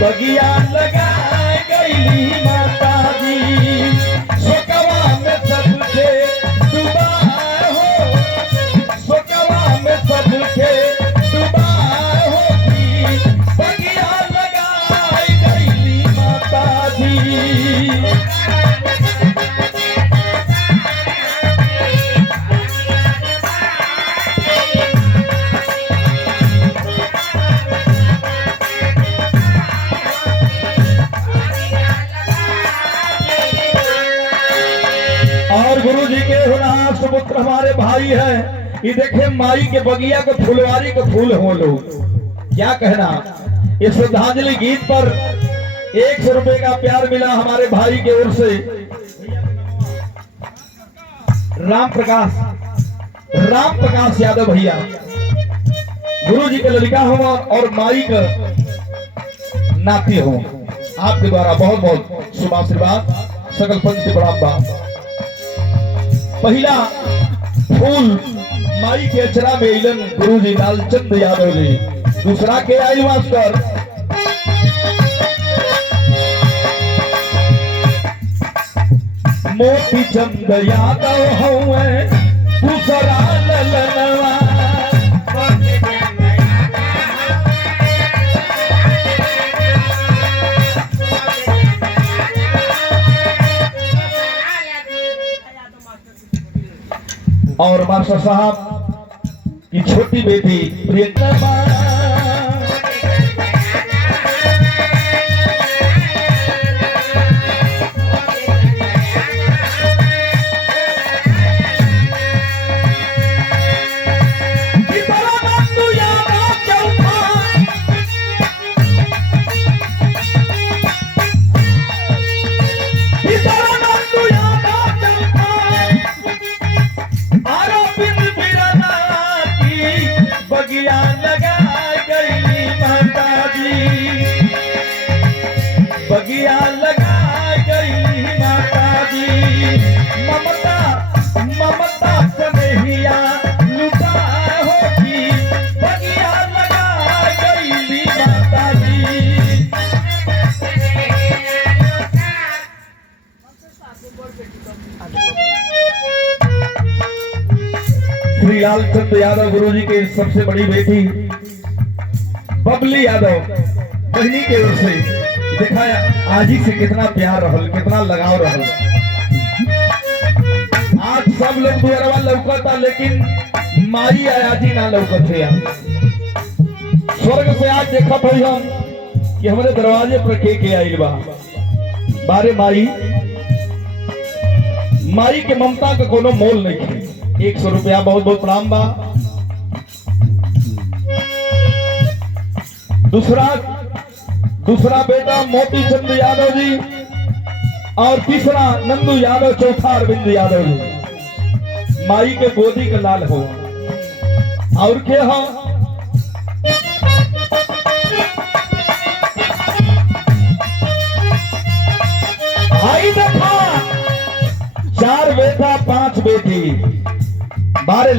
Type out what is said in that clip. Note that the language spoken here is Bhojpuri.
बगिया लगा गई माता जी, सोकवा में सबके डूबा हो, सोकवा में सबके डूबा होगी, बगिया लगा गई माता जी। और गुरु जी के सुपुत्र हमारे भाई हैं, ये देखे माई के बगिया के फुलवारी के फूल हो लोग, क्या कहना। इस श्रद्धांजलि गीत पर 100 रुपए का प्यार मिला हमारे भाई की ओर से। राम प्रकाश यादव भैया गुरु जी के लड़का हो और माई का नाती हो, आपके द्वारा बहुत बहुत शुभ आशीर्वाद, सकल पंच से बड़ा बात। पहला फूल माई के अचरा में इलन गुरु जी लालचंद यादव जी, दूसरा के आई मास्टर मोती चंद यादव हुए, दूसरा ललनवा और मास्टर साहब की छोटी बेटी प्रियंका। बगिया लगा गई माता जी, बगिया लगा गई माता जी, ममता कन्हैया लुटा होगी, बगिया लगा गई माता जी। श्री लालचंद यादव गुरु जी के सबसे बड़ी बेटी बबली यादव बहनी के ओर से, देखा आज ही से कितना प्यार रहल, कितना लगाव रहल। आज सब लोग दुअरवा लौकता, लेकिन माई आयाजी ना लौकत है। स्वर्ग से आज देखा भाई हम कि हमारे दरवाजे पर के आइल बा, बारे माई के ममता का कोनो मोल नहीं है। 100 रुपया बहुत बहुत प्रणाम बा। दूसरा बेटा मोती चंद यादव जी और तीसरा नंदू यादव, चौथा अरविंद यादव जी, माई के गोदी का लाल हो। और क्या हो भाई, देखा 4 बेटा 5 बेटी, 12